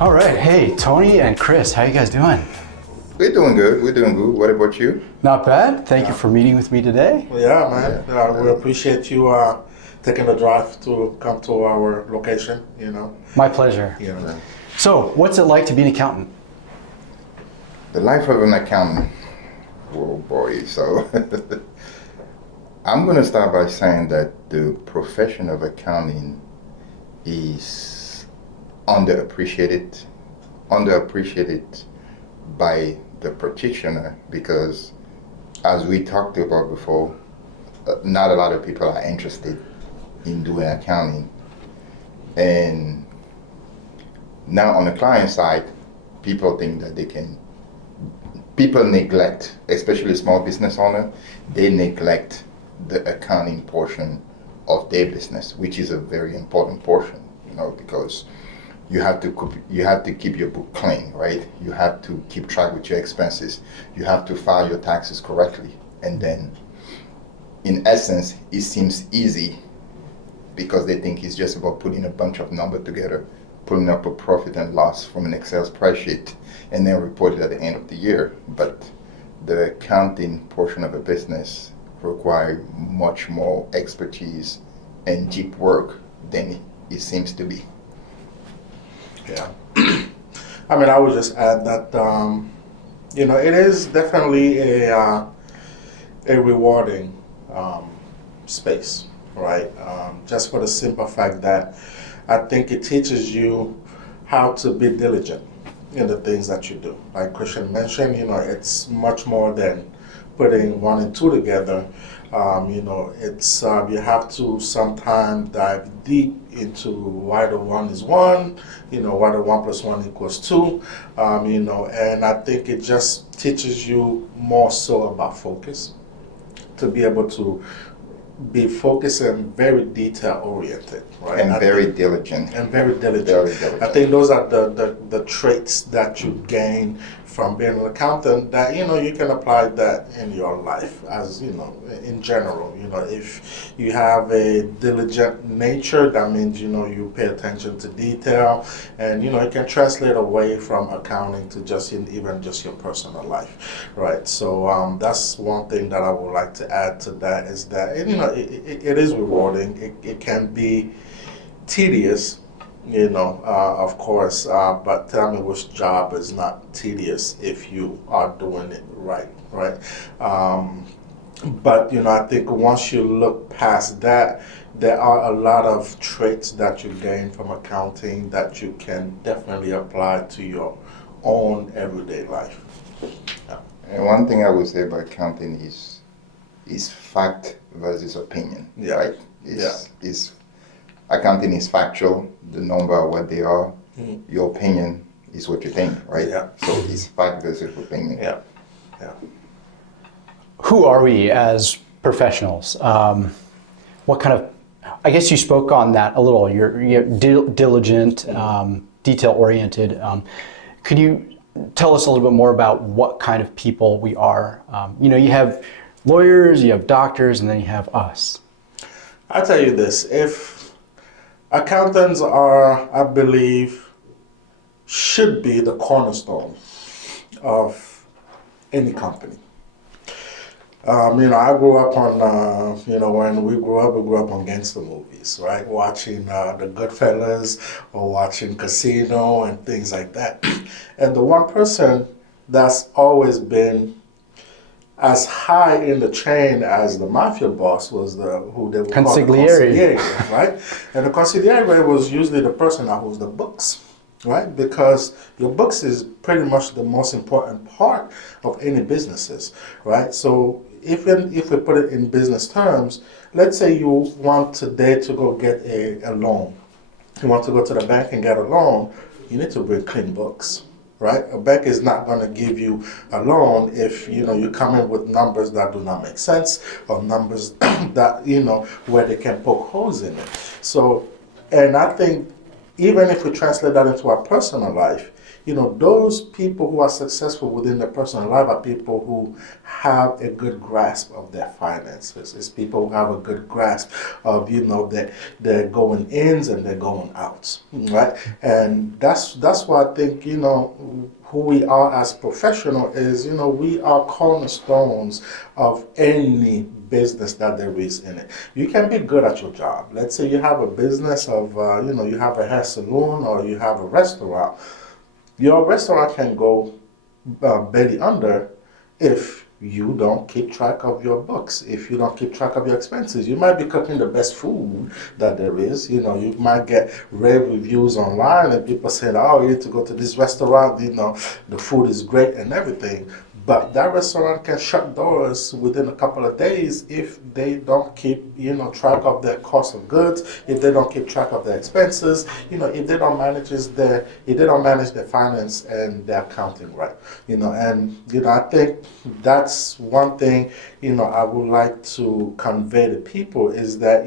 All right. Hey, Tony and Chris, how you guys doing? We're doing good. We're doing good. What about you? Not bad. Thank you for meeting with me today. Yeah, man. We appreciate you taking the drive to come to our location. My pleasure. So, what's it like to be an accountant? The life of an accountant. Oh boy. So I'm going to start by saying that the profession of accounting is underappreciated by the practitioner because, as we talked about before, not a lot of people are interested in doing accounting. And now on the client side, people think that people neglect, especially small business owner, they neglect the accounting portion of their business, which is a very important portion, because you have to keep your book clean, right? You have to keep track with your expenses. You have to file your taxes correctly. And then, in essence, it seems easy because they think it's just about putting a bunch of numbers together, putting up a profit and loss from an Excel spreadsheet, and then report it at the end of the year. But the accounting portion of a business requires much more expertise and deep work than it seems to be. Yeah. I mean, I would just add that, it is definitely a rewarding space, right? Just for the simple fact that I think it teaches you how to be diligent in the things that you do. Like Christian mentioned, it's much more than putting one and two together. It's you have to sometimes dive deep into why the one is one, why the 1 + 1 = 2, and I think it just teaches you more so about focus, to be able to be focused and very detail oriented, right? And very diligent. And very diligent. Very diligent. I think those are the traits that you gain from being an accountant that, you can apply that in your life as, in general. If you have a diligent nature, that means, you pay attention to detail and, it can translate away from accounting to even just your personal life, right? So that's one thing that I would like to add to that is that, it is rewarding. It can be tedious, of course, but tell me which job is not tedious if you are doing it right? But, I think once you look past that, there are a lot of traits that you gain from accounting that you can definitely apply to your own everyday life. Yeah. And one thing I would say about accounting is fact versus opinion, Yeah. right? Accounting is factual, the number are what they are. Mm-hmm. Your opinion is what you think, right? Yeah. So it's fact versus opinion. Yeah. Who are we as professionals? What kind of, I guess you spoke on that a little. You're diligent, detail-oriented. Could you tell us a little bit more about what kind of people we are? You have lawyers, you have doctors, and then you have us. I'll tell you this. If accountants are, I believe, should be the cornerstone of any company. I grew up on, when we grew up on gangster movies, right? Watching the Goodfellas or watching Casino and things like that. And the one person that's always been as high in the chain as the mafia boss was who they would call the consigliere, right? And the consigliere was usually the person that holds the books, right? Because your books is pretty much the most important part of any businesses, right? So if we put it in business terms, let's say you want today to go get a loan. You want to go to the bank and get a loan, you need to bring clean books. Right? A bank is not going to give you a loan if you come in with numbers that do not make sense or numbers that where they can poke holes in it. So, and I think even if we translate that into our personal life, those people who are successful within their personal life are people who have a good grasp of their finances. It's people who have a good grasp of, that they're going ins and they're going outs, right? And that's why I think, who we are as professional is, we are cornerstones of any business that there is in it. You can be good at your job. Let's say you have a business of, you have a hair salon or you have a restaurant. Your restaurant can go belly under if you don't keep track of your books, if you don't keep track of your expenses. You might be cooking the best food that there is. You might get rave reviews online and people saying, oh, you need to go to this restaurant, the food is great and everything. But that restaurant can shut doors within a couple of days if they don't keep, track of their cost of goods, if they don't keep track of their expenses, if they don't manage their finance and their accounting right, and I think that's one thing, I would like to convey to people is that,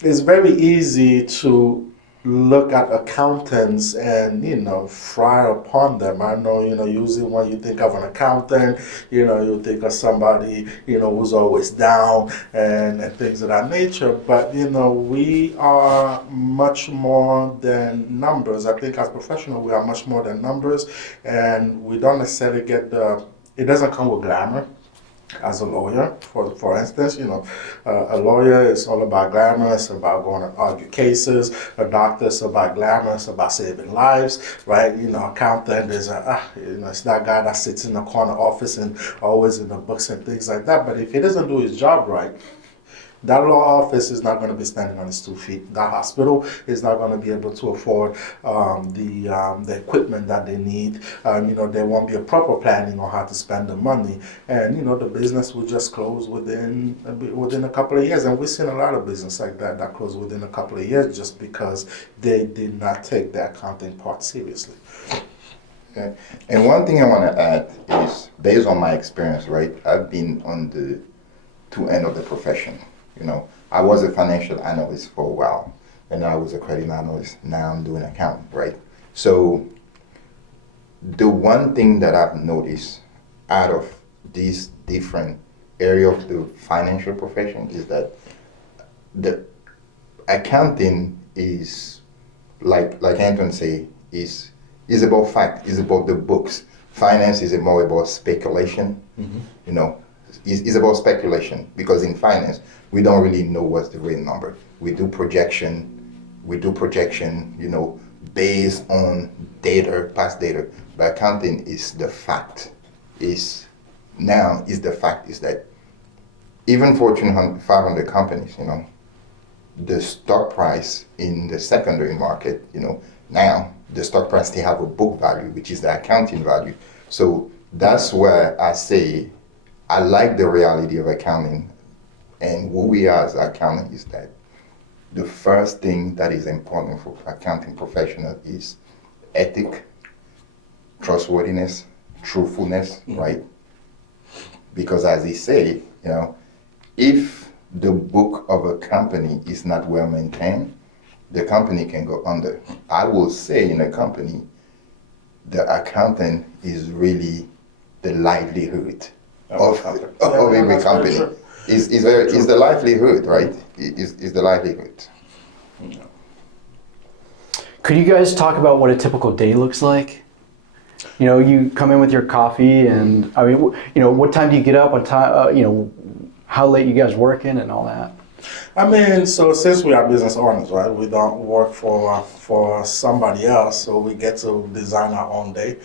it's very easy to look at accountants and fry upon them. I know usually when you think of an accountant, you think of somebody who's always down and things of that nature. But we are much more than numbers. I think as professionals we are much more than numbers, and we don't necessarily it doesn't come with glamour. As a lawyer, for instance, a lawyer is all about glamour. It's about going to argue cases. A doctor is about glamour. It's about saving lives, right? Accountant is it's that guy that sits in the corner office and always in the books and things like that. But if he doesn't do his job right, that law office is not going to be standing on its 2 feet. That hospital is not going to be able to afford the equipment that they need. There won't be a proper planning on how to spend the money, and the business will just close within a couple of years. And we've seen a lot of business like that close within a couple of years just because they did not take the accounting part seriously. Okay. And one thing I want to add is, based on my experience, right? I've been on the two end of the profession. I was a financial analyst for a while, and I was a credit analyst. Now I'm doing accounting, right? So the one thing that I've noticed out of these different area of the financial profession is that the accounting is, like Anton say, is about fact, is about the books. Finance is more about speculation. Mm-hmm. It's about speculation, because in finance we don't really know what's the real number. We do projection, based on data, past data. But accounting is the fact. Is that even Fortune 500 companies, the stock price in the secondary market, now the stock price still have a book value, which is the accounting value. So that's where I say I like the reality of accounting, and who we are as accounting is that the first thing that is important for accounting professional is ethic, trustworthiness, truthfulness, right? Because as he say, if the book of a company is not well maintained, the company can go under. I will say in a company, the accountant is really the livelihood of every company. Is the livelihood, right? Is the livelihood. Could you guys talk about what a typical day looks like? You come in with your coffee, and what time do you get up? What time? How late you guys working and all that? So since we are business owners, right, we don't work for somebody else, so we get to design our own day,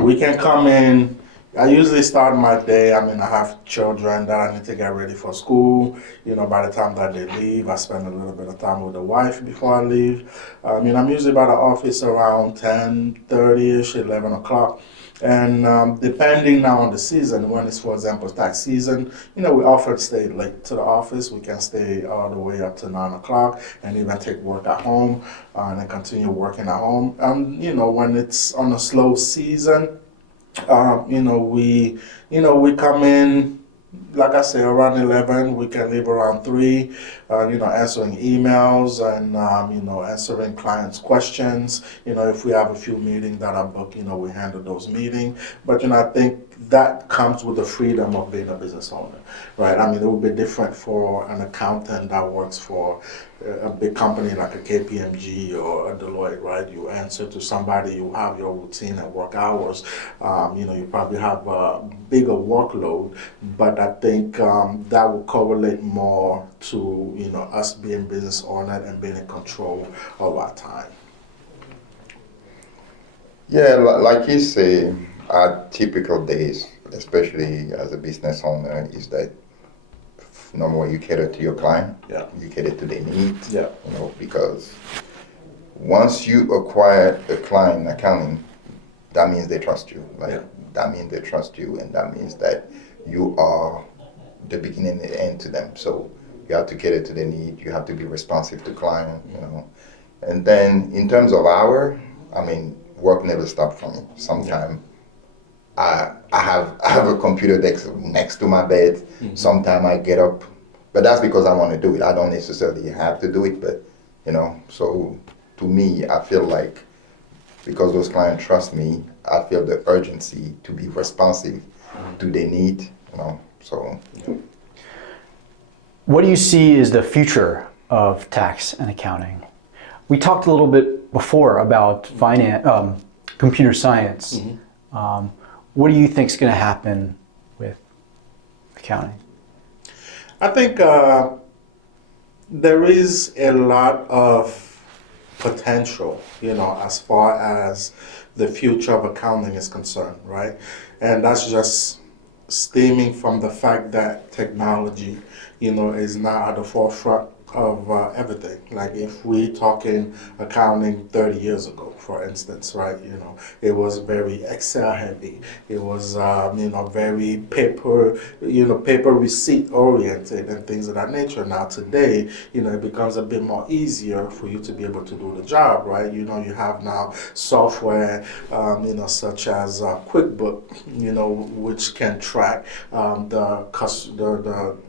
we can come in. I usually start my day. I have children that I need to get ready for school. By the time that they leave, I spend a little bit of time with the wife before I leave. I'm usually by the office around 10:30ish, 11 o'clock. And depending now on the season, when it's, for example, tax season, we often stay late to the office. We can stay all the way up to 9 o'clock and even take work at home and then continue working at home. When it's on a slow season, we come in, like I say, around 11, we can leave around 3, answering emails and, answering clients' questions. If we have a few meetings that are booked, we handle those meetings. But, I think that comes with the freedom of being a business owner, right? I mean, it would be different for an accountant that works for a big company like a KPMG or a Deloitte, right? You answer to somebody, you have your routine and work hours. You probably have a bigger workload, but I think that will correlate more to us being business owner and being in control of our time. Yeah, like you say, our typical days, especially as a business owner, is that number one, you cater to your client. Yeah. You cater to their needs. Yeah. Because once you acquire a client in accounting, that means they trust you. That means they trust you, and that means that you are the beginning and the end to them. So you have to cater to their need. You have to be responsive to client. And then in terms of work never stopped for me. Sometimes I have a computer next to my bed. Sometimes I get up, but that's because I want to do it. I don't necessarily have to do it, but so to me, I feel like because those clients trust me, I feel the urgency to be responsive to their need. So. What do you see as the future of tax and accounting? We talked a little bit before about computer science. What do you think is going to happen with accounting? I think there is a lot of potential, as far as the future of accounting is concerned, right? And that's just stemming from the fact that technology, is now at the forefront of everything. Like if we talking accounting 30 years ago, for instance, right? It was very Excel heavy. It was very paper receipt oriented and things of that nature. Now today, it becomes a bit more easier for you to be able to do the job, right? You have now software, such as QuickBook, which can track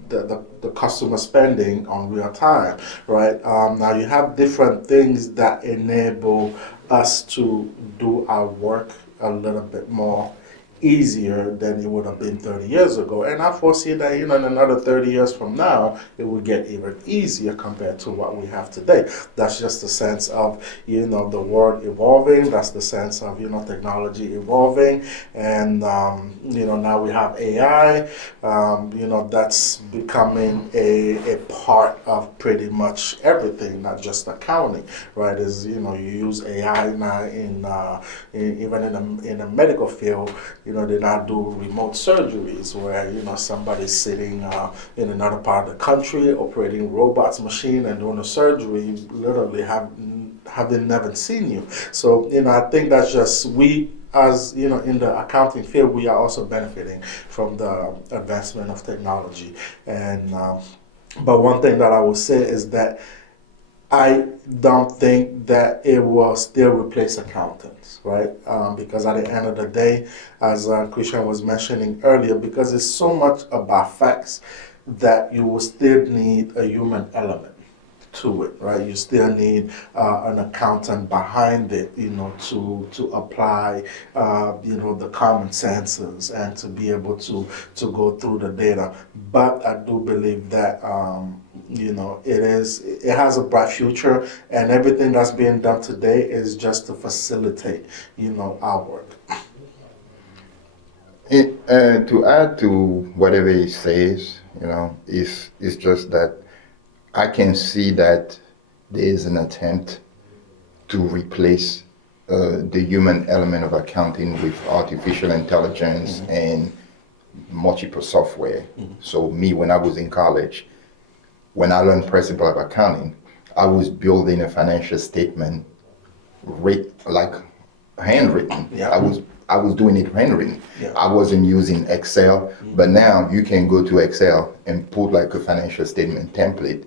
the customer spending on real time, right? Now you have different things that enable us to do our work a little bit more easier than it would have been 30 years ago. And I foresee that, in another 30 years from now, it will get even easier compared to what we have today. That's just the sense of, the world evolving. That's the sense of, technology evolving. And, now we have AI, that's becoming a part of pretty much everything, not just accounting, right? You use AI now even in a medical field. They now do remote surgeries where, somebody's sitting in another part of the country operating robots machine and doing a surgery, literally having never seen you. So, I think that's just as in the accounting field, we are also benefiting from the advancement of technology. And but one thing that I will say is that I don't think that it will still replace accountants, right? Because at the end of the day, as Christian was mentioning earlier, because it's so much about facts that you will still need a human element to it, right? You still need an accountant behind it, to apply, the common senses and to be able to go through the data. But I do believe that, it has a bright future, and everything that's being done today is just to facilitate, our work. To add to whatever he says, is just that I can see that there is an attempt to replace the human element of accounting with artificial intelligence and multiple software. So me, when I was in college, when I learned principle of accounting, I was building a financial statement like handwritten. Yeah. I was doing it handwritten. Yeah. I wasn't using Excel, but now you can go to Excel and put like a financial statement template,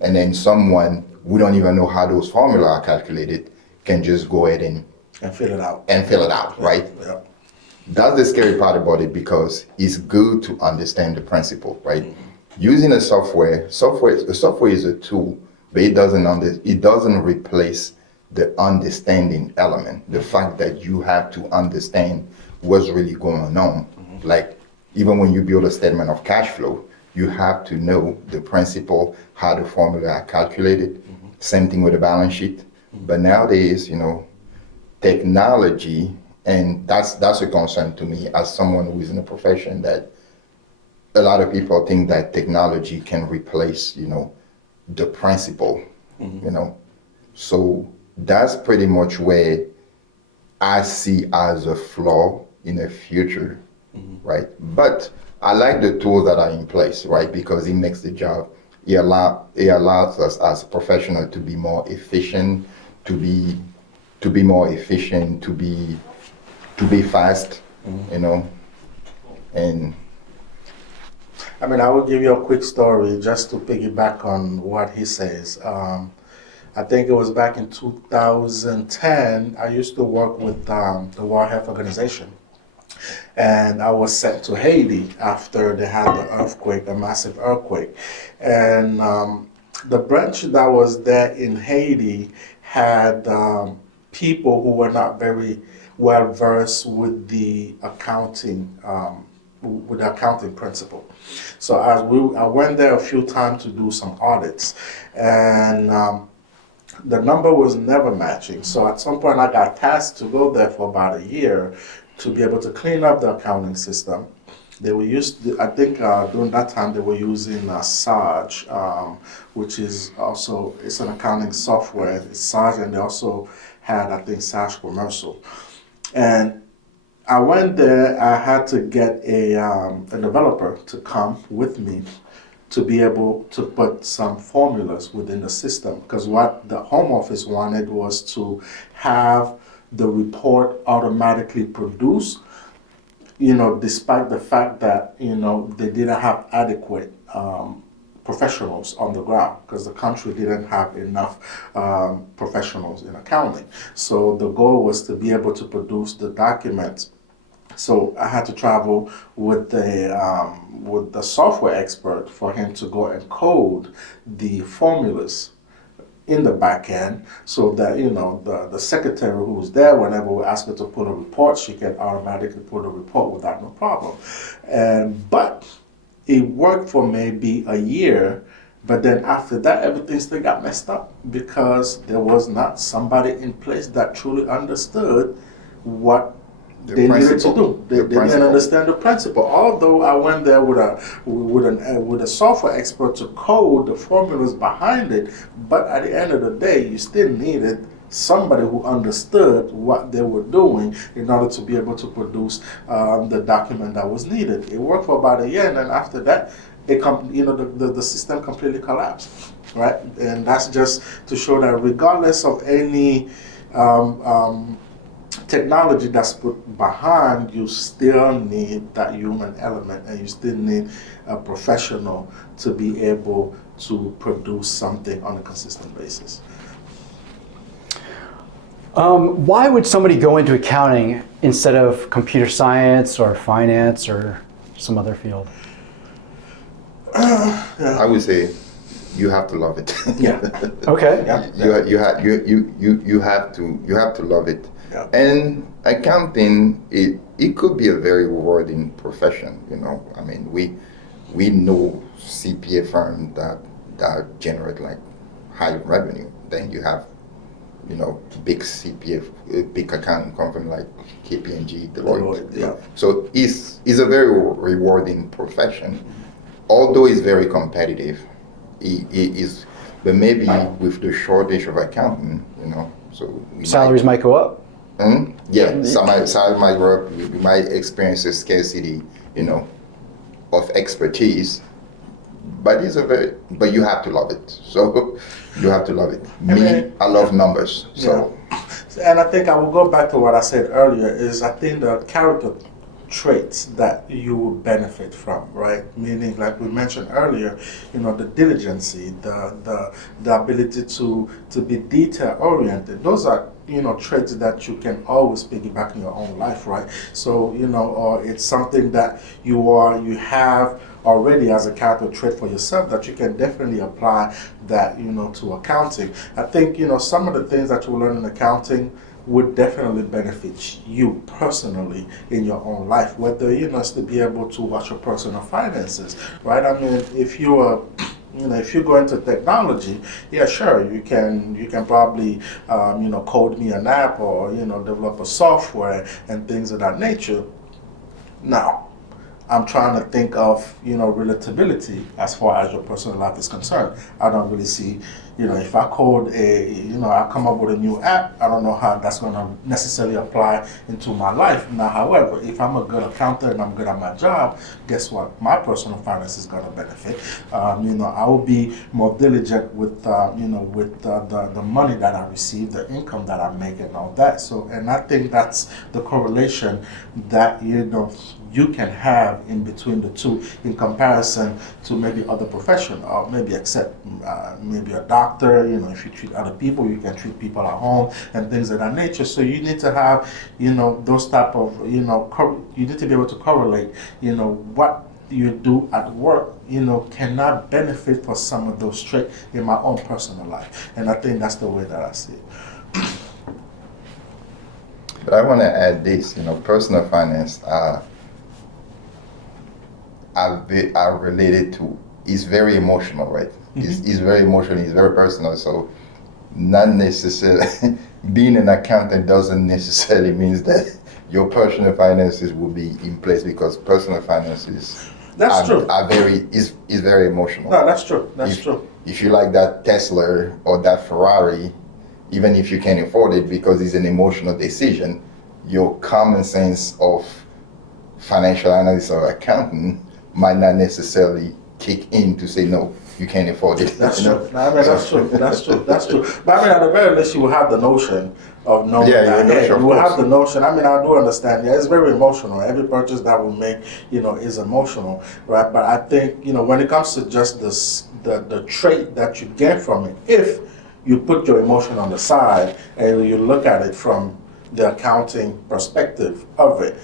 and then someone who don't even know how those formulas are calculated can just go ahead and And fill it out. right? Yeah. That's the scary part about it because it's good to understand the principle, right? Using a software is a tool, but it doesn't replace the understanding element. The fact that you have to understand what's really going on. Like even when you build a statement of cash flow, you have to know the principle, how the formula are calculated. Same thing with the balance sheet. But nowadays, technology, and that's a concern to me as someone who is in a profession that a lot of people think that technology can replace, the principle, So that's pretty much where I see as a flaw in the future, right? But I like the tools that are in place, right? Because it makes the job, it allows us as a professional to be more efficient, to be fast, and I mean, I will give you a quick story just to piggyback on what he says. I think it was back in 2010. I used to work with the World Health Organization, and I was sent to Haiti after they had the earthquake, a massive earthquake, and the branch that was there in Haiti had people who were not very well versed with the accounting. With the accounting principle. So I went there a few times to do some audits, and the number was never matching. So at some point I got tasked to go there for about a year to be able to clean up the accounting system. They were I think during that time they were using Sage, which is also, it's an accounting software. It's Sage, and they also had, I think, Sage Commercial. And I went there, I had to get a developer to come with me to be able to put some formulas within the system. Because what the Home Office wanted was to have the report automatically produced, despite the fact that, they didn't have adequate professionals on the ground because the country didn't have enough professionals in accounting. So the goal was to be able to produce the documents. So I had to travel with the software expert for him to go and code the formulas in the back end so that the secretary who was there, whenever we asked her to put a report, she can automatically put a report without no problem. But it worked for maybe a year, but then after that everything still got messed up because there was not somebody in place that truly understood what they needed to do. They didn't understand the principle. Although I went there with a software expert to code the formulas behind it, but at the end of the day, you still needed somebody who understood what they were doing in order to be able to produce the document that was needed. It worked for about a year, and then after that, the system completely collapsed, right? And that's just to show that regardless of any technology that's put behind, you still need that human element, and you still need a professional to be able to produce something on a consistent basis. Why would somebody go into accounting instead of computer science or finance or some other field? I would say you have to love it. Yeah. Okay. Yeah. You have to love it. Yeah. And accounting, it could be a very rewarding profession. I mean, we know CPA firms that generate like high revenue. Then you have big CPA, big accounting company like KPMG, Deloitte. Yeah. So it's a very rewarding profession, although it's very competitive. It is, but maybe with the shortage of accounting, so Salaries might go up. Yeah, some might go up. You might experience a scarcity, of expertise. But but you have to love it. So you have to love it. I love numbers. So, and I think I will go back to what I said earlier. I think the character traits that you will benefit from, right? Meaning, like we mentioned earlier, the diligency, the ability to be detail oriented. Those are traits that you can always piggyback in your own life, right? So or it's something that you have already as a character trait for yourself that you can definitely apply that to accounting. I think some of the things that you learn in accounting would definitely benefit you personally in your own life, whether it's to be able to watch your personal finances, right? I mean, if you're if you go into technology, yeah, sure, you can probably code me an app or develop a software and things of that nature. Now, I'm trying to think of relatability as far as your personal life is concerned. I don't really see if I code I come up with a new app, I don't know how that's going to necessarily apply into my life. Now, however, if I'm a good accountant and I'm good at my job, guess what? My personal finance is going to benefit. I will be more diligent with the money that I receive, the income that I make, and all that. So, and I think that's the correlation that you can have in between the two in comparison to maybe other profession, or maybe except maybe a doctor. If you treat other people, you can treat people at home and things of that nature. So you need to have those type of you need to be able to correlate what you do at work cannot benefit for some of those traits in my own personal life, and I think that's the way that I see it. But I want to add this, personal finance are related to, is very emotional, right? It's very emotional, it's very personal. So not necessarily, being an accountant doesn't necessarily mean that your personal finances will be in place, because personal finances are very emotional. No, that's true. That's true. If you like that Tesla or that Ferrari, even if you can't afford it because it's an emotional decision, your common sense of financial analyst or accountant might not necessarily kick in to say, no, you can't afford it. That's true. No, I mean, that's true. That's true. But I mean, at the very least, you will have the notion of knowing that. You will have the notion. I mean, I do understand. Yeah, it's very emotional. Every purchase that we make, is emotional, right? But I think, when it comes to just the trait that you get from it, if you put your emotion on the side and you look at it from the accounting perspective of it,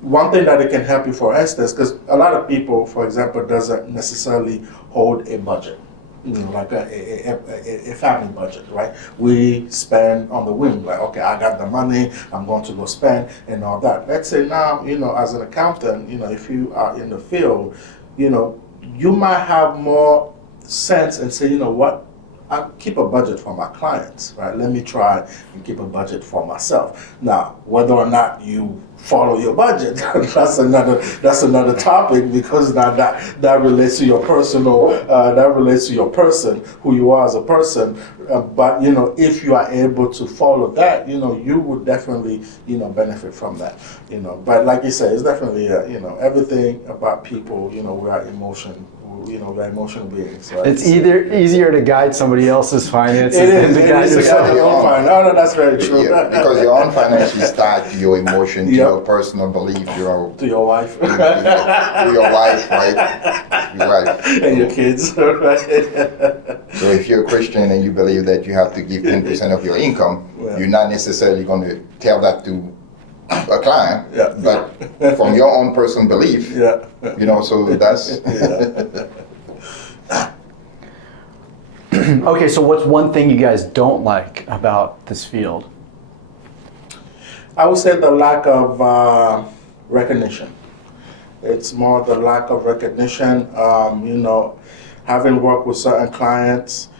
one thing that it can help you, for instance, because a lot of people, for example, doesn't necessarily hold a budget, like a family budget, right? We spend on the whim, like, okay, I got the money, I'm going to go spend and all that. Let's say now, as an accountant, if you are in the field, you might have more sense and say, what? I keep a budget for my clients, right? Let me try and keep a budget for myself. Now, whether or not you follow your budget, that's another topic, because now that relates to your personal, that relates to your person, who you are as a person. But if you are able to follow that, you would definitely benefit from that. But like you said, it's definitely everything about people. We are emotion. We're emotional beings. Right? It's easier to guide somebody else's finances than to guide your yourself. No, that's very true. Yeah, because your own finances tied to your emotion, to your personal belief, to your wife, to your wife, right? Your wife. And your kids, right? So if you're a Christian and you believe that you have to give 10% of your income, you're not necessarily going to tell that to a client, but from your own personal belief, so that's... Okay, so what's one thing you guys don't like about this field? I would say the lack of recognition. It's more the lack of recognition. Having worked with certain clients,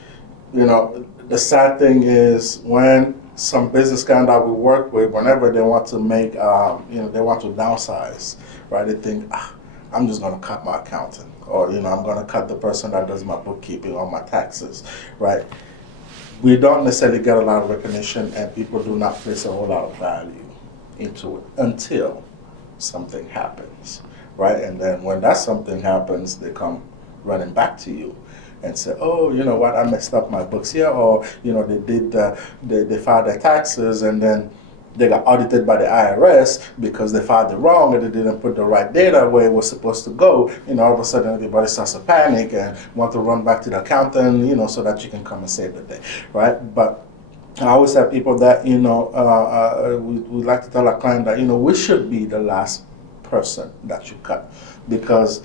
the sad thing is when some business clients that we work with, whenever they want to make, they want to downsize, right? They think, I'm just going to cut my accountant, or I'm going to cut the person that does my bookkeeping or my taxes, right? We don't necessarily get a lot of recognition, and people do not place a whole lot of value into it until something happens, right? And then when that something happens, they come running back to you and say, oh, you know what, I messed up my books here, or they filed their taxes, and then they got audited by the IRS because they filed it wrong and they didn't put the right data where it was supposed to go. All of a sudden everybody starts to panic and want to run back to the accountant, so that you can come and save the day, right? But I always have people that, we like to tell our client that, we should be the last person that you cut, because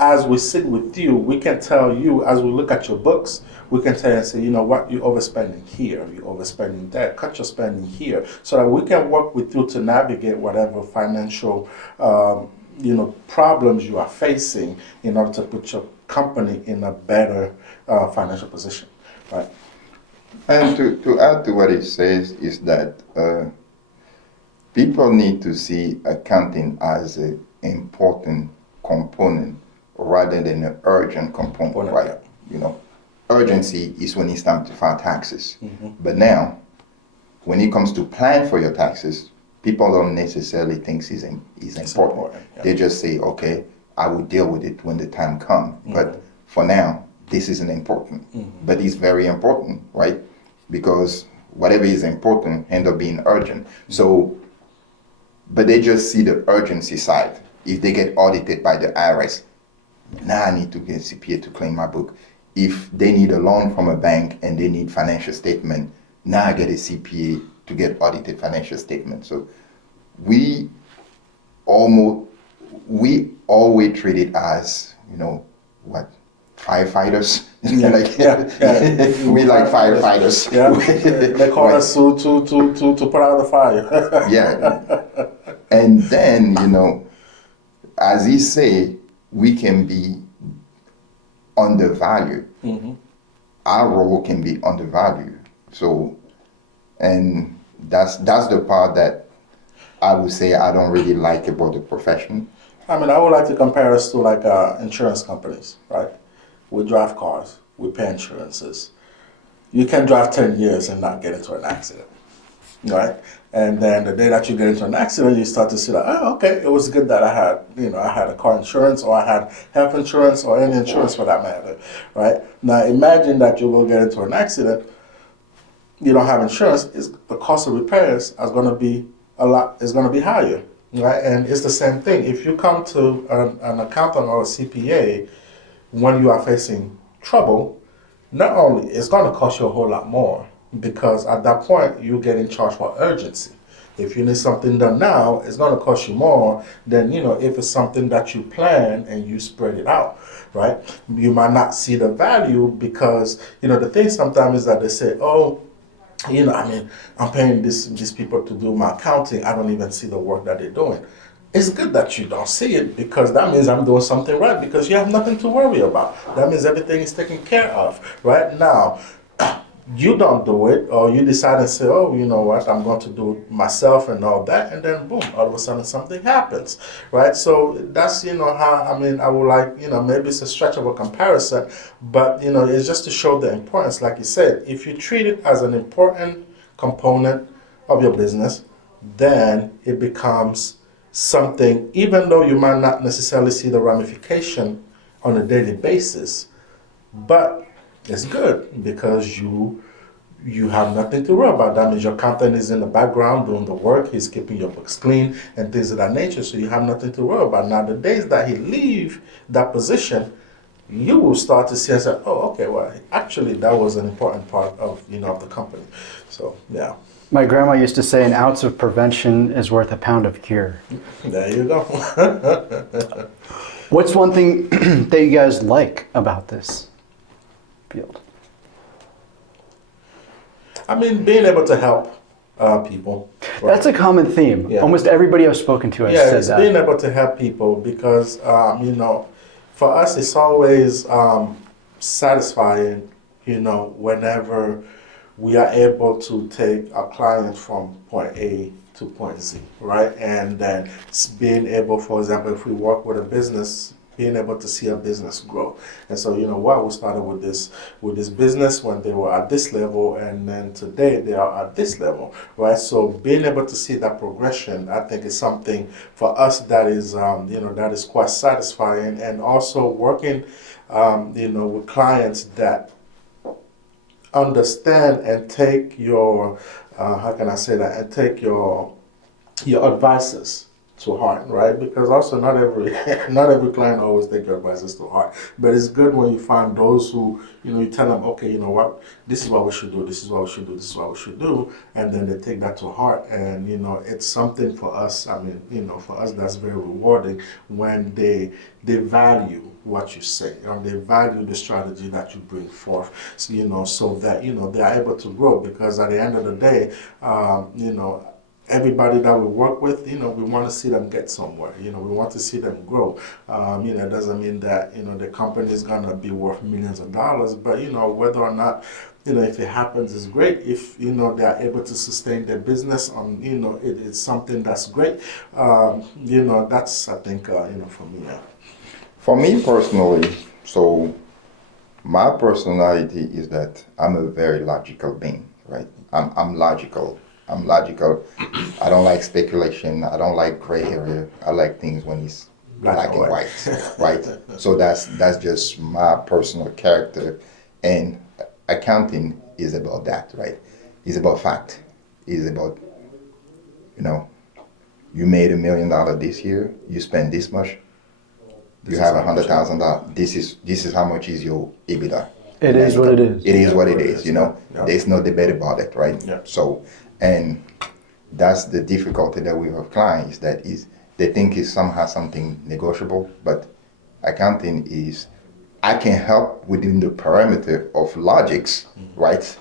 as we sit with you, we can tell you, as we look at your books, we can tell you and say, you know what, you're overspending here, you're overspending there, cut your spending here, so that we can work with you to navigate whatever financial, problems you are facing in order to put your company in a better financial position, right? And to add to what it says is that people need to see accounting as an important component rather than an urgent component, right? Urgency is when it's time to file taxes. But now, when it comes to plan for your taxes, people don't necessarily think it's important. Yeah. They just say, okay, I will deal with it when the time comes. But for now, this isn't important. But it's very important, right? Because whatever is important end up being urgent. So, but they just see the urgency side. If they get audited by the IRS, now I need to get CPA to clean my book. If they need a loan from a bank and they need financial statement, now I get a CPA to get audited financial statement. So we always treat it as, firefighters. We like firefighters. Yeah, they call us to put out the fire. Yeah. And then, as he say, we can be undervalued. Our role can be undervalued. So, and that's the part that I would say I don't really like about the profession. I would like to compare us to like insurance companies, right? We drive cars, we pay insurances. You can drive 10 years and not get into an accident, right? And then the day that you get into an accident, you start to see that, oh, okay, it was good that I had a car insurance, or I had health insurance, or any insurance for that matter, right? Now imagine that you will get into an accident, you don't have insurance, the cost of repairs is going to be higher, right? And it's the same thing. If you come to an accountant or a CPA when you are facing trouble, not only it's going to cost you a whole lot more, because at that point you get in charge for urgency. If you need something done now, it's going to cost you more than if it's something that you plan and you spread it out, right? You might not see the value because the thing sometimes is that they say, oh, I'm paying these people to do my accounting. I don't even see the work that they're doing. It's good that you don't see it, because that means I'm doing something right, because you have nothing to worry about. That means everything is taken care of. Right now, you don't do it, or you decide and say, oh, you know what, I'm going to do it myself and all that, and then boom, all of a sudden something happens, right? So that's, how, I would like, maybe it's a stretch of a comparison, but, it's just to show the importance. Like you said, if you treat it as an important component of your business, then it becomes something, even though you might not necessarily see the ramification on a daily basis, but it's good because you have nothing to worry about. That means your accountant is in the background doing the work, he's keeping your books clean and things of that nature, so you have nothing to worry about. Now the days that he leave that position, you will start to see and say, oh, okay, well, actually that was an important part of of the company. So yeah. My grandma used to say an ounce of prevention is worth a pound of cure. There you go. What's one thing that you guys like about this field? Being able to help people. Right? That's a common theme. Yeah. Almost everybody I've spoken to has said it's that. being able to help people, because, for us, it's always satisfying, whenever we are able to take a client from point A to point Z, right? And then being able, for example, if we work with a business, being able to see a business grow. And so, we started with this business when they were at this level, and then today they are at this level, right? So being able to see that progression, I think, is something for us that is, that is quite satisfying. And also working, with clients that understand and take your how can I say that, and take your advices to heart, right? Because also not every not every client always take your advices to heart. But it's good when you find those who, you tell them, okay, you know what, this is what we should do, this is what we should do, this is what we should do, and then they take that to heart. And it's something for us. I mean, for us that's very rewarding when they value what you say, they value the strategy that you bring forth, so that they are able to grow. Because at the end of the day, everybody that we work with, we want to see them get somewhere. We want to see them grow. It doesn't mean that, the company is going to be worth millions of dollars, but, whether or not, if it happens is great. If, they are able to sustain their business on, it's something that's great. That's, I think, for me. Yeah. For me personally, so my personality is that I'm a very logical being, right? I'm logical. I'm logical. I don't like speculation. I don't like gray area. I like things when it's black and white, right? So that's just my personal character. And accounting is about that, right? It's about fact. It's about, you made $1 million this year. You spend this much. You have $100,000. This is how much is your EBITDA. It is what it is. It is what it is. Yeah. There's no debate about it, right? Yeah. So, and that's the difficulty that we have clients, that is they think it's somehow something negotiable, but accounting is, I can help within the parameter of logics, right?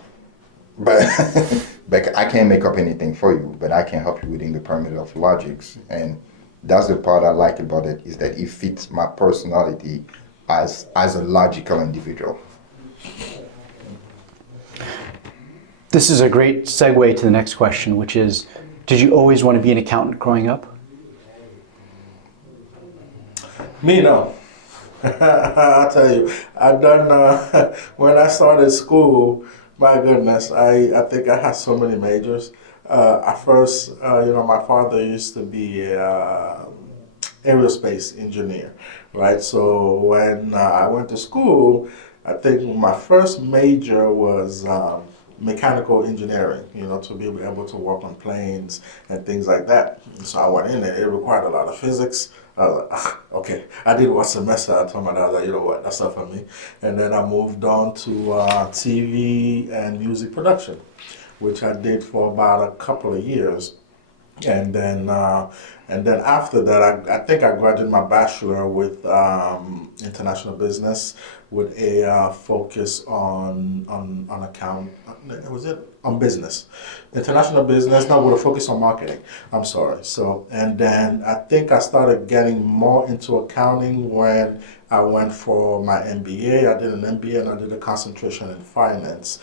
But but I can't make up anything for you, but I can help you within the parameter of logics. And that's the part I like about it, is that it fits my personality as a logical individual. This is a great segue to the next question, which is, did you always want to be an accountant growing up? Me, no. I'll tell you, I done when I started school. My goodness, I think I had so many majors. At first, my father used to be aerospace engineer, right? So when I went to school, I think my first major was mechanical engineering, to be able to work on planes and things like that. So I went in there. It required a lot of physics. I was like, okay. I did one semester. I told my dad, like, you know what, that's not for me. And then I moved on to TV and music production, which I did for about a couple of years. And then after that, I think I graduated my bachelor with international business, with a focus on account. Was it on business, international business? No, with a focus on marketing. I'm sorry. So, and then I think I started getting more into accounting when I went for my MBA. I did an MBA and I did a concentration in finance,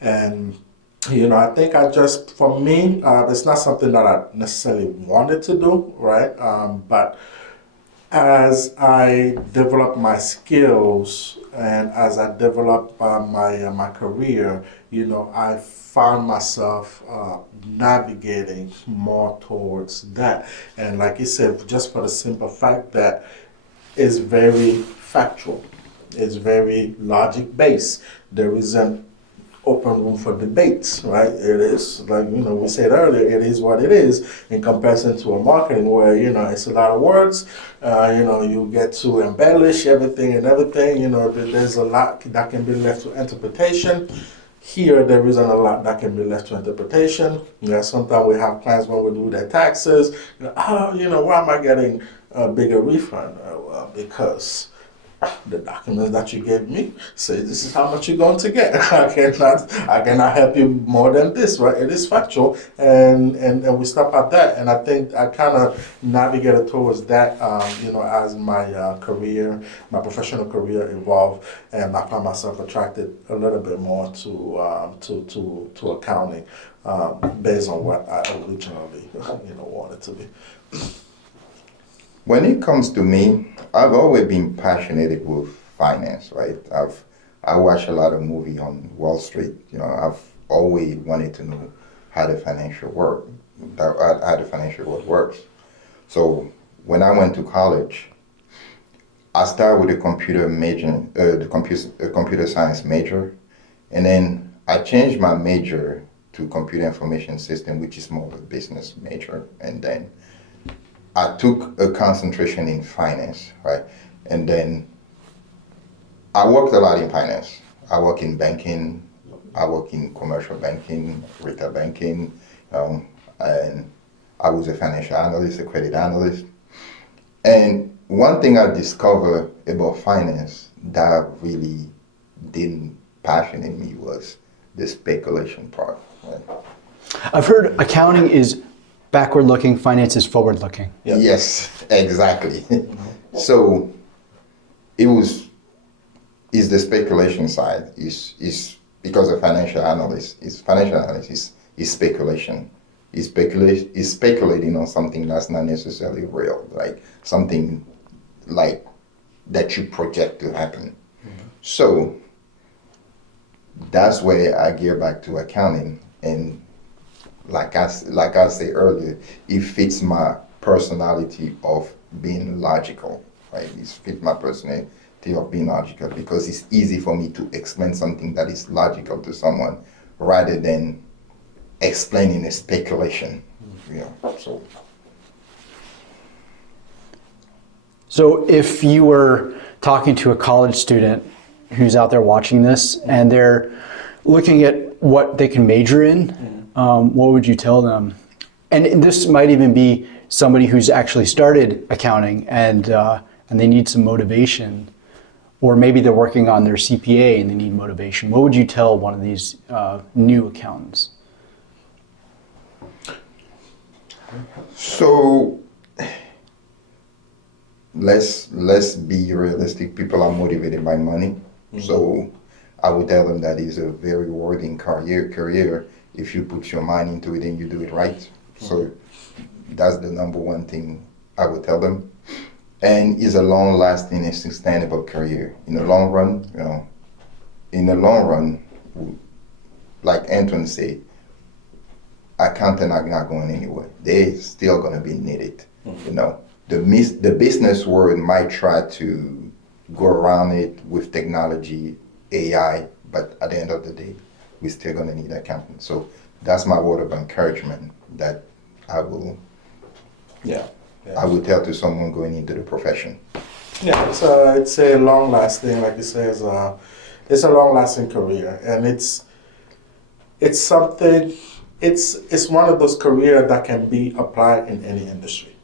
and I think for me, it's not something that I necessarily wanted to do, right? But as I developed my skills and as I developed my career, I found myself navigating more towards that. And like you said, just for the simple fact that it's very factual, it's very logic based. There isn't open room for debates, right? It is, like, we said earlier, it is what it is, in comparison to a marketing where, it's a lot of words, you get to embellish everything and everything, there's a lot that can be left to interpretation. Here, there isn't a lot that can be left to interpretation. Sometimes we have clients when we do their taxes, why am I getting a bigger refund? Well, because the documents that you gave me say this is how much you're going to get. I cannot help you more than this, right? It is factual, and we stop at that. And I think I kind of navigated towards that, as my my professional career evolved, and I found myself attracted a little bit more to accounting, based on what I originally, wanted to be. When it comes to me, I've always been passionate with finance, right? I watch a lot of movies on Wall Street. I've always wanted to know how the financial world works. So when I went to college, I started with a computer major, computer science major, and then I changed my major to computer information system, which is more of a business major, and then I took a concentration in finance, right? And then I worked a lot in finance. I work in banking, I work in commercial banking, retail banking, and I was a financial analyst, a credit analyst. And one thing I discovered about finance that really didn't passionate me was the speculation part. Right? I've heard accounting is backward looking, finance is forward looking. Yeah. Yes, exactly. So is the speculation side is because a financial analyst is speculation. Is speculating on something that's not necessarily real, like something like that you project to happen. So that's where I gear back to accounting, and like I said earlier, it fits my personality of being logical, right? It fits my personality of being logical because it's easy for me to explain something that is logical to someone rather than explaining a speculation. You know, So if you were talking to a college student who's out there watching this and they're looking at what they can major in, what would you tell them? And this might even be somebody who's actually started accounting and they need some motivation, or maybe they're working on their CPA and they need motivation. What would you tell one of these new accountants? So let's be realistic. People are motivated by money. So I would tell them that is a very rewarding career if you put your mind into it and you do it right. So that's the number one thing I would tell them. And is a long-lasting and sustainable career. In the long run, like Anton said, accountants are not going anywhere. They're still going to be needed. You know, the business world might try to go around it with technology, AI, but at the end of the day, we're still going to need accountants. So that's my word of encouragement that I will tell to someone going into the profession. Yeah, it's a long lasting, like you say, it's a long lasting career, and it's something. It's one of those careers that can be applied in any industry.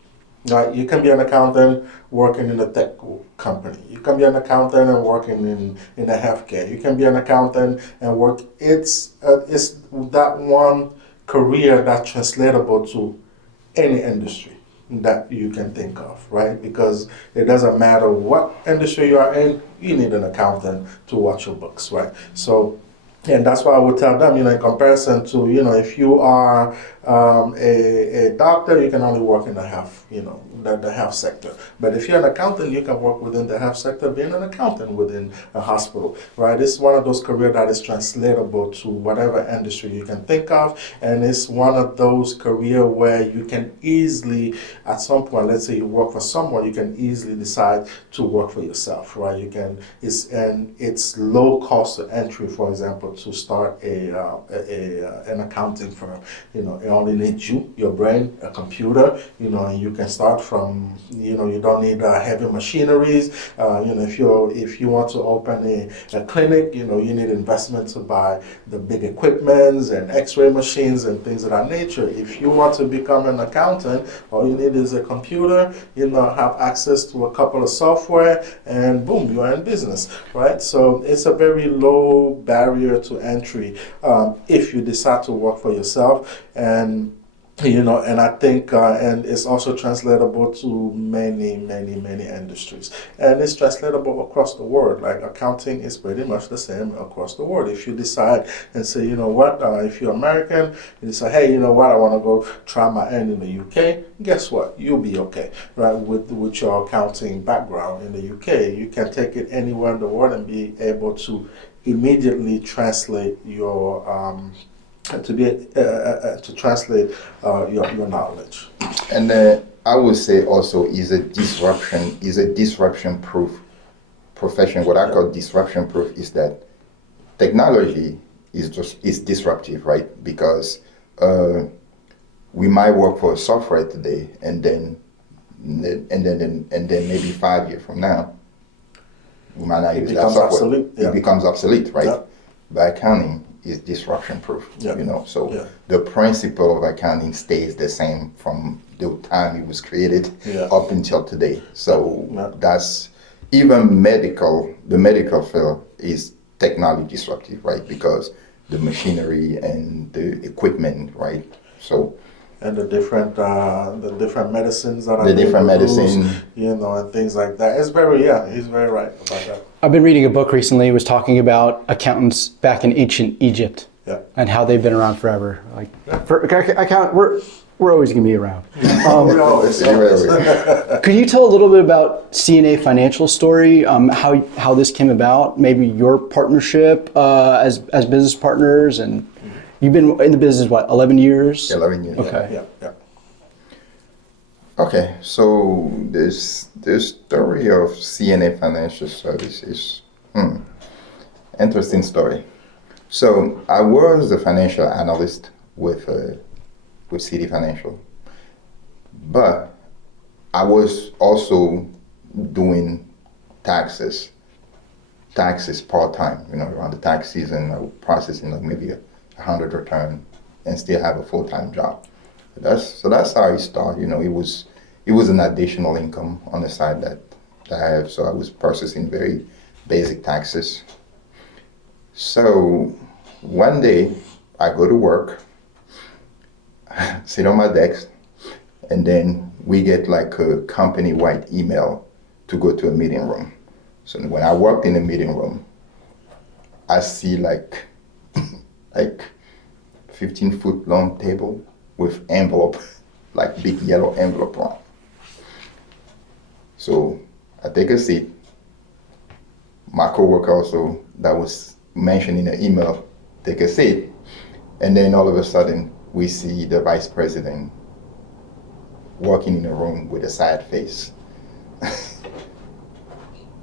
Right? You can be an accountant working in a tech company. You can be an accountant and working in a healthcare. You can be an accountant and work. It's that one career that's translatable to any industry that you can think of, right? Because it doesn't matter what industry you are in, you need an accountant to watch your books, right? So, and that's why I would tell them, in comparison to, if you are a doctor, you can only work in the health, the health sector. But if you're an accountant, you can work within the health sector, being an accountant within a hospital, right? It's one of those careers that is translatable to whatever industry you can think of, and it's one of those careers where you can easily, at some point, let's say you work for someone, you can easily decide to work for yourself, right? It's low cost of entry, for example, to start an accounting firm. It only needs your brain, a computer, and you can start from, you don't need heavy machineries. If you want to open a clinic, you need investment to buy the big equipments and x-ray machines and things of that nature. If you want to become an accountant, all you need is a computer, have access to a couple of software, and boom, you are in business, right? So it's a very low barrier to entry if you decide to work for yourself. And I think, and it's also translatable to many, many, many industries. And it's translatable across the world. Like accounting is pretty much the same across the world. If you decide and say, if you're American, you say, hey, I want to go try my hand in the UK, guess what? You'll be okay, right? With your accounting background in the UK. You can take it anywhere in the world and be able to immediately translate your to translate your knowledge. And I would say also is a disruption proof profession. What I call disruption proof is that technology is disruptive, right? Because we might work for software today, and then maybe 5 years from now, we might not use that becomes software. obsolete, yeah. It becomes obsolete, right? Yeah. But accounting is disruption proof, Yeah. So Yeah. the principle of accounting stays the same from the time it was created Yeah. up until today. So Yeah. that's even the medical field is technology disruptive, right? Because the machinery and the equipment, right? So And the different medicines that are the being different produced, medicine, and things like that. He's very right about that. I've been reading a book recently. It was talking about accountants back in ancient Egypt Yeah. and how they've been around forever. Like, we're always going to be around. Always. Could you tell a little bit about CNA Financial story? How this came about? Maybe your partnership as business partners, and you've been in the business 11 years? 11 years. Okay. Yeah. Okay, so the story of CNA Financial Services, interesting story. So I was a financial analyst with City Financial, but I was also doing taxes part-time. Around the tax season, I was processing maybe 100 return and still have a full-time job. So that's how it started. It was an additional income on the side that I have. So I was processing very basic taxes. So one day I go to work, sit on my desk, and then we get like a company-wide email to go to a meeting room. So when I walked in the meeting room, I see like 15-foot long table with envelope, like big yellow envelope on. So I take a seat. My coworker also that was mentioned in the email take a seat, and then all of a sudden we see the vice president walking in the room with a sad face.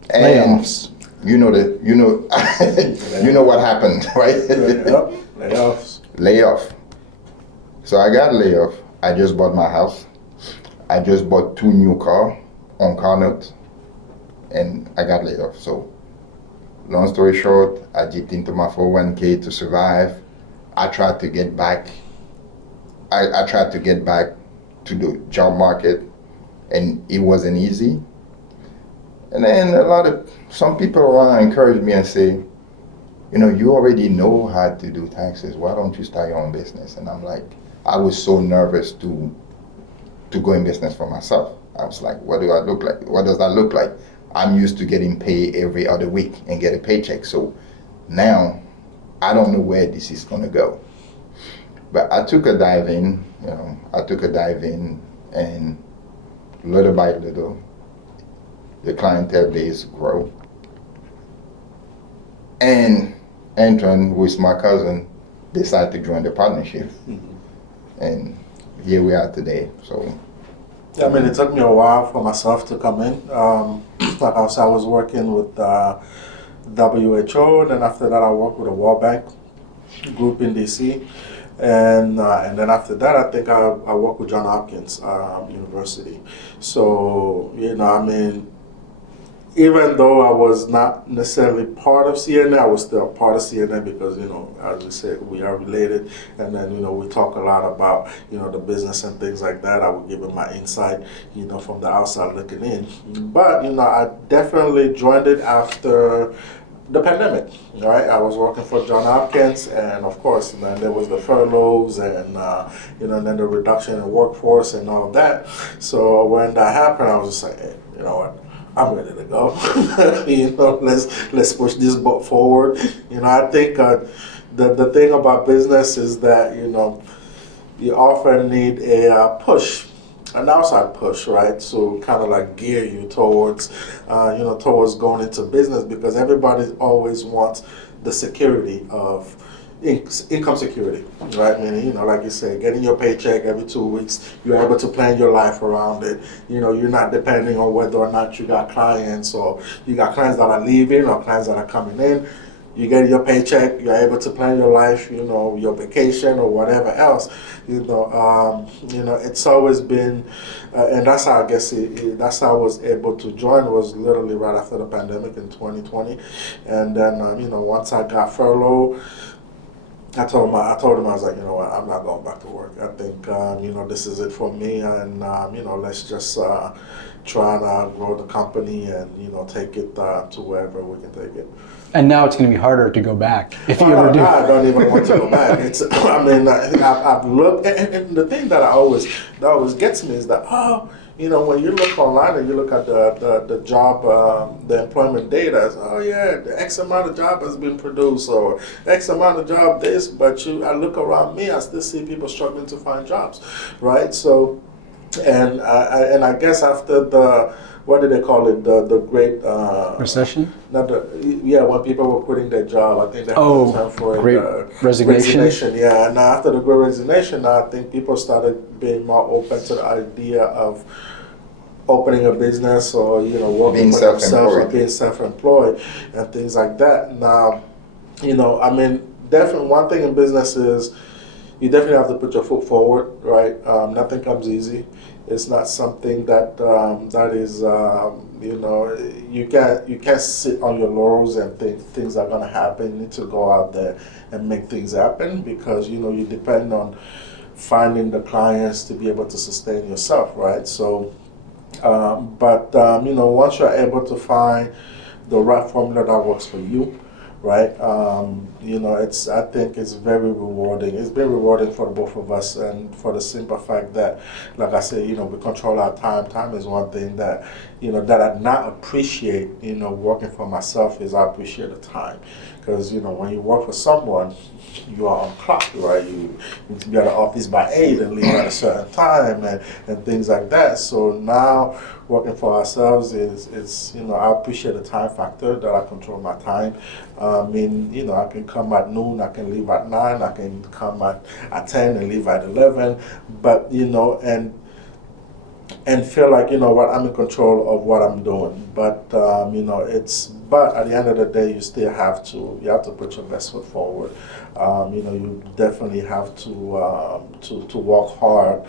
And Layoffs. you know what happened, right? Yep. Layoffs. Layoff. So I got laid off. I just bought my house. I just bought 2 new cars on car notes, and I got laid off. So long story short, I dipped into my 401k to survive. I tried to get back. I tried to get back to the job market, and it wasn't easy. And then some people around encouraged me and say, you already know how to do taxes. Why don't you start your own business? And I'm like, I was so nervous to go in business for myself. I was like, what do I look like? What does that look like? I'm used to getting paid every other week and get a paycheck. So now I don't know where this is going to go. But I took a dive in, and little by little, the clientele base grow. And Antoine, who is my cousin, decided to join the partnership. And here we are today. So I mean, it took me a while for myself to come in. Like I was working with WHO, then after that I worked with a World Bank group in DC. And then after that, I think I worked with Johns Hopkins University. So, I mean, even though I was not necessarily part of CNN, I was still part of CNN because, as we said, we are related. And then, we talk a lot about, the business and things like that. I would give them my insight, from the outside looking in. But, I definitely joined it after the pandemic, right? I was working for Johns Hopkins, and of course, then there was the furloughs and and then the reduction in workforce and all of that. So when that happened, I was just like, hey, you know what? I'm ready to go. Let's push this boat forward. I think the thing about business is that you often need a push. An outside push, right? So kind of like gear you towards, towards going into business, because everybody always wants the security of income security, right? Meaning, like you say, getting your paycheck every 2 weeks, you're able to plan your life around it. You're not depending on whether or not you got clients, or you got clients that are leaving or clients that are coming in. you get your paycheck, you're able to plan your life, your vacation or whatever else. It's always been, and that's how I guess that's how I was able to join. Was literally right after the pandemic in 2020, and then once I got furloughed. I told him, I was like, you know what, I'm not going back to work. I think, this is it for me, and let's just try and grow the company and take it to wherever we can take it. And now it's going to be harder to go back if you ever do. I don't even want to go back. I've looked, and the thing that always gets me is that when you look online and you look at the job, the employment data, it's, the X amount of job has been produced or X amount of job this, but I look around me, I still see people struggling to find jobs, right? So, and I guess after what did they call it? The great Recession? When people were quitting their job, I think they had a term for it. Great resignation. Yeah, and now after the great resignation, now I think people started being more open to the idea of opening a business or working Being for themselves or self-employed. being self-employed and things like that. Now, definitely one thing in business is you definitely have to put your foot forward, right? Nothing comes easy. It's not something that that is you can't sit on your laurels and think things are going to happen. You need to go out there and make things happen because you depend on finding the clients to be able to sustain yourself, right? So, once you're able to find the right formula that works for you, right? I think it's very rewarding. It's been rewarding for both of us, and for the simple fact that, like I said, we control our time. Time is one thing that, that I not appreciate, working for myself is I appreciate the time. Because, when you work for someone, you are on clock, right? You need to be at the office by 8 and leave at a certain time and things like that. So now working for ourselves is I appreciate the time factor that I control my time. I can come at noon, I can leave at 9, I can come at 10 and leave at 11, but and feel like I'm in control of what I'm doing. But but at the end of the day, you still have to put your best foot forward. You definitely have to work hard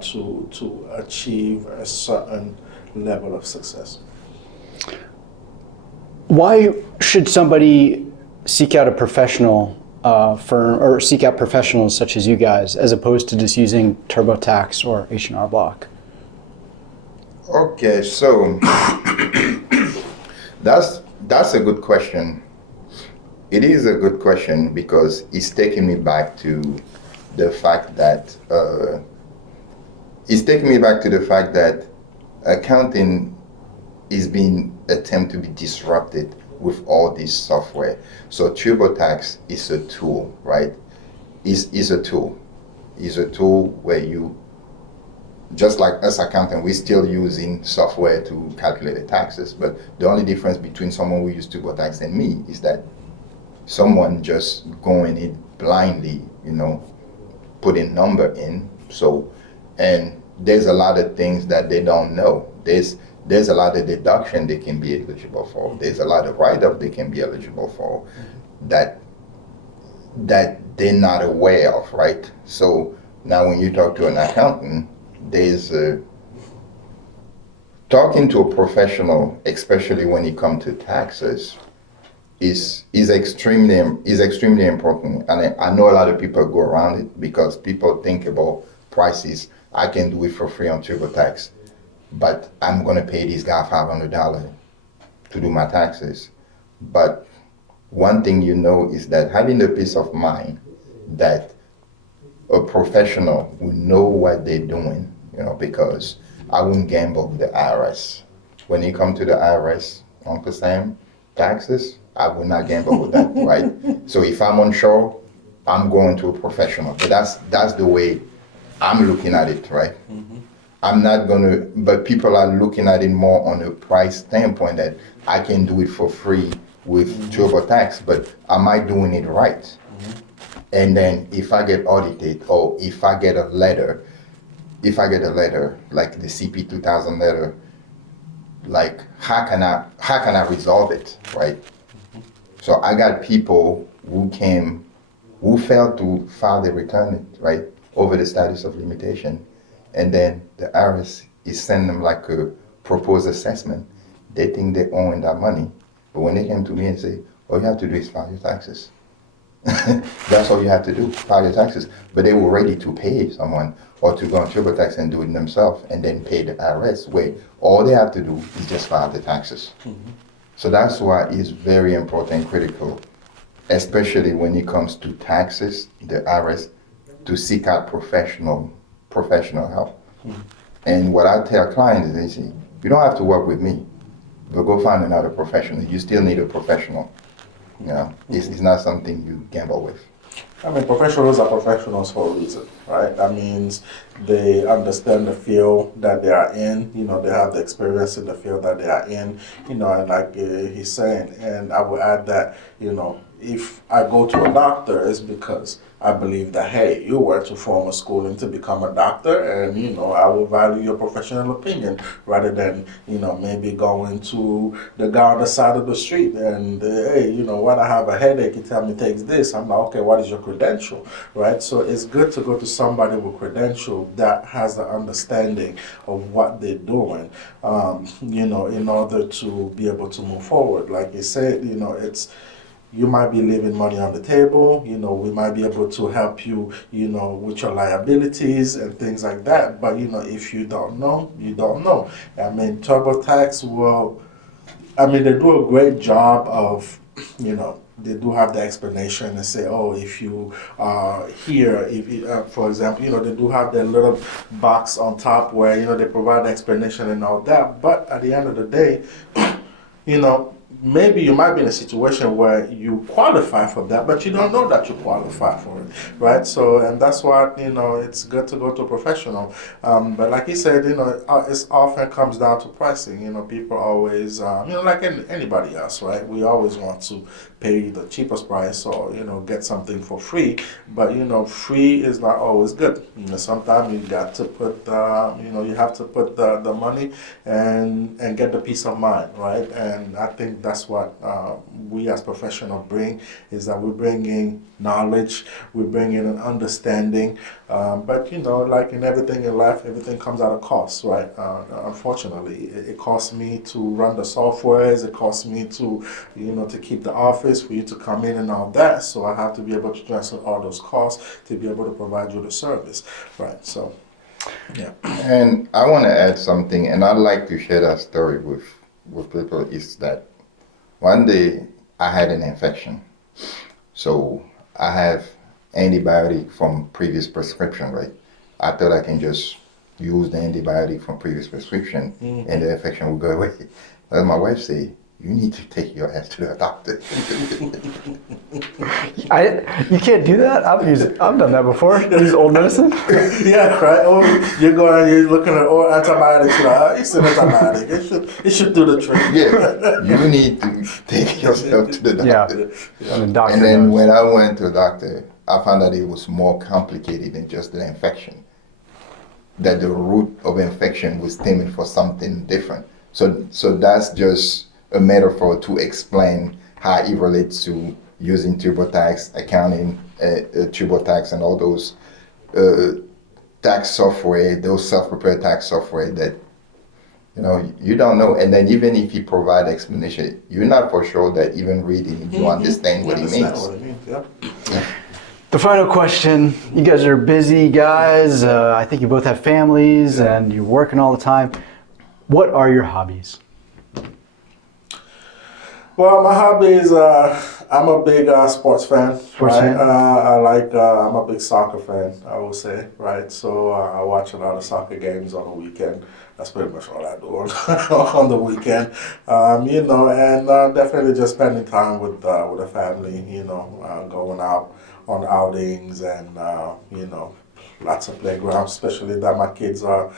to achieve a certain level of success. Why should somebody seek out a professional firm or seek out professionals such as you guys as opposed to just using TurboTax or H&R Block? Okay, so that's a good question. It is a good question because it's taking me back to the fact that accounting is being attempted to be disrupted with all this software. So TurboTax is a tool, right? Is a tool. Is a tool where you, just like us accountant, we're still using software to calculate the taxes. But the only difference between someone who uses TurboTax and me is that someone just going it blindly, putting number in. So, and there's a lot of things that they don't know. There's a lot of deduction they can be eligible for. There's a lot of write-up they can be eligible for that they're not aware of, right? So now when you talk to an accountant, there's talking to a professional, especially when it comes to taxes, is extremely important. And I know a lot of people go around it because people think about prices. I can do it for free on TurboTax, but I'm going to pay this guy $500 to do my taxes. But one thing is that having the peace of mind that a professional will know what they're doing, because I wouldn't gamble with the IRS. When you come to the IRS, Uncle Sam, taxes, I would not gamble with that, right? So if I'm unsure, I'm going to a professional. But that's the way I'm looking at it, right? Mm-hmm. I'm not but people are looking at it more on a price standpoint that I can do it for free with TurboTax, but am I doing it right? Mm-hmm. And then if I get audited or if I get a letter like the CP 2000 letter, like how can I resolve it, right? Mm-hmm. So I got people who failed to file their return, right, over the status of limitation. And then the IRS is sending them like a proposed assessment. They think they own that money. But when they came to me and say, all you have to do is file your taxes. That's all you have to do, file your taxes. But they were ready to pay someone or to go on TurboTax and do it themselves and then pay the IRS, where all they have to do is just file the taxes. So that's why it's very important, critical, especially when it comes to taxes, the IRS, to seek out professional help. And what I tell clients is, they say, you don't have to work with me, but go find another professional. You still need a professional. You know, it's not something you gamble with. I mean, professionals are professionals for a reason, right? That means they understand the field that they are in. You know, they have the experience in the field that they are in. You know, and like he's saying, and I will add that, you know, if I go to a doctor, it's because I believe that, hey, you went to formal schooling to become a doctor, and, you know, I will value your professional opinion rather than, you know, maybe going to the guy on the side of the street and, hey, you know, when I have a headache, you tell me takes this. I'm like, okay, what is your credential, right? So it's good to go to somebody with credential that has the understanding of what they're doing, you know, in order to be able to move forward. Like you said, you know, you might be leaving money on the table, you know, we might be able to help you, you know, with your liabilities and things like that. But, you know, if you don't know, you don't know. I mean, TurboTax they do a great job of, you know, they do have the explanation and say, oh, if you are here, if you, for example, you know, they do have their little box on top where, you know, they provide the explanation and all that. But at the end of the day, you know, maybe you might be in a situation where you qualify for that, but you don't know that you qualify for it, right? So, and that's why, you know, it's good to go to a professional. But like he said, you know, it often comes down to pricing. You know, people always, you know, like anybody else, right? We always want to pay the cheapest price or, you know, get something for free. But, you know, free is not always good. You know, sometimes you got to put, you know, you have to put the money and get the peace of mind, right? And I think that's what we as professionals bring, is that we bring in knowledge, we bring in an understanding. But, you know, like in everything in life, everything comes at a cost, right? Unfortunately, it costs me to run the softwares, it costs me to, you know, to keep the office, for you to come in and all that. So I have to be able to transfer all those costs to be able to provide you the service, right? So, yeah. And I want to add something, and I'd like to share that story with people, is that one day I had an infection. So I have antibiotic from previous prescription, right? I thought I can just use the antibiotic from previous prescription and the infection will go away. But my wife said, you need to take your ass to the doctor. You can't do that. I've done that before. Use old medicine. Yeah, right. Or you're looking at all antibiotics. It's an antibiotic. It should do the trick. Yeah, you need to take yourself to the doctor. Yeah. And the doctor And then knows. when I went to the doctor, I found that it was more complicated than just the infection. That the root of infection was stemming for something different. So that's just a metaphor to explain how it relates to using TurboTax, accounting, TurboTax, and all those tax software, those self-prepared tax software that, you know, you don't know. And then even if you provide explanation, you're not for sure that even reading, you understand what it means. Yeah. The final question, you guys are busy guys. I think you both have families and you're working all the time. What are your hobbies? Well, my hobbies, I'm a big sports fan. Sports right? fan? I'm a big soccer fan, I would say, right? So I watch a lot of soccer games on the weekend. That's pretty much all I do on the weekend. You know, and definitely just spending time with the family, you know, going out on outings and, you know, lots of playgrounds, especially that my kids are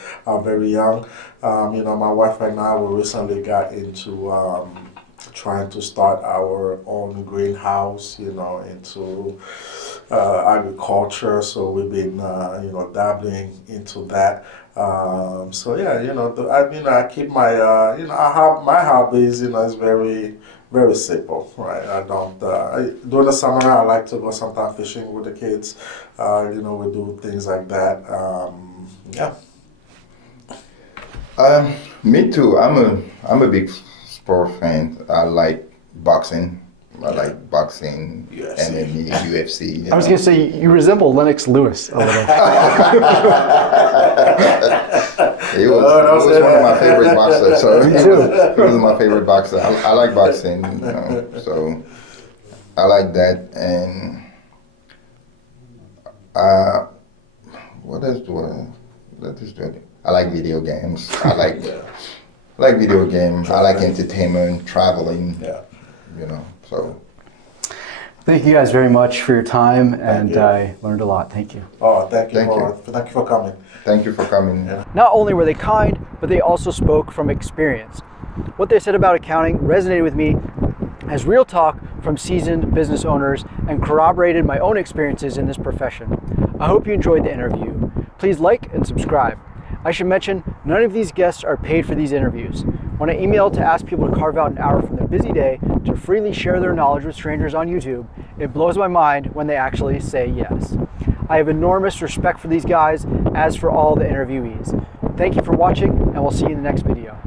very young. You know, my wife and I, we recently got into trying to start our own greenhouse, you know, into agriculture. So we've been, you know, dabbling into that. So yeah, you know, I keep my, you know, I have my hobbies, you know, is very, very simple, right? I don't. During the summer, I like to go sometimes fishing with the kids. You know, we do things like that. Yeah. Me too. I'm a big sport fan. I like boxing. I like boxing, UFC. MMA, UFC. I was going to say you resemble Lennox Lewis a little. He was one of my favorite boxers. So Me too. he was my favorite boxer. I like boxing, you know, so I like that. And what else do I like video games. I like video games. I like entertainment, traveling. Yeah. You know, so. Thank you guys very much for your time, and you. I learned a lot. Thank you. Oh, thank you Thank you. for coming. Thank you for coming. Not only were they kind, but they also spoke from experience. What they said about accounting resonated with me as real talk from seasoned business owners and corroborated my own experiences in this profession. I hope you enjoyed the interview. Please like and subscribe. I should mention, none of these guests are paid for these interviews. When I email to ask people to carve out an hour from their busy day to freely share their knowledge with strangers on YouTube, it blows my mind when they actually say yes. I have enormous respect for these guys, as for all the interviewees. Thank you for watching, and we'll see you in the next video.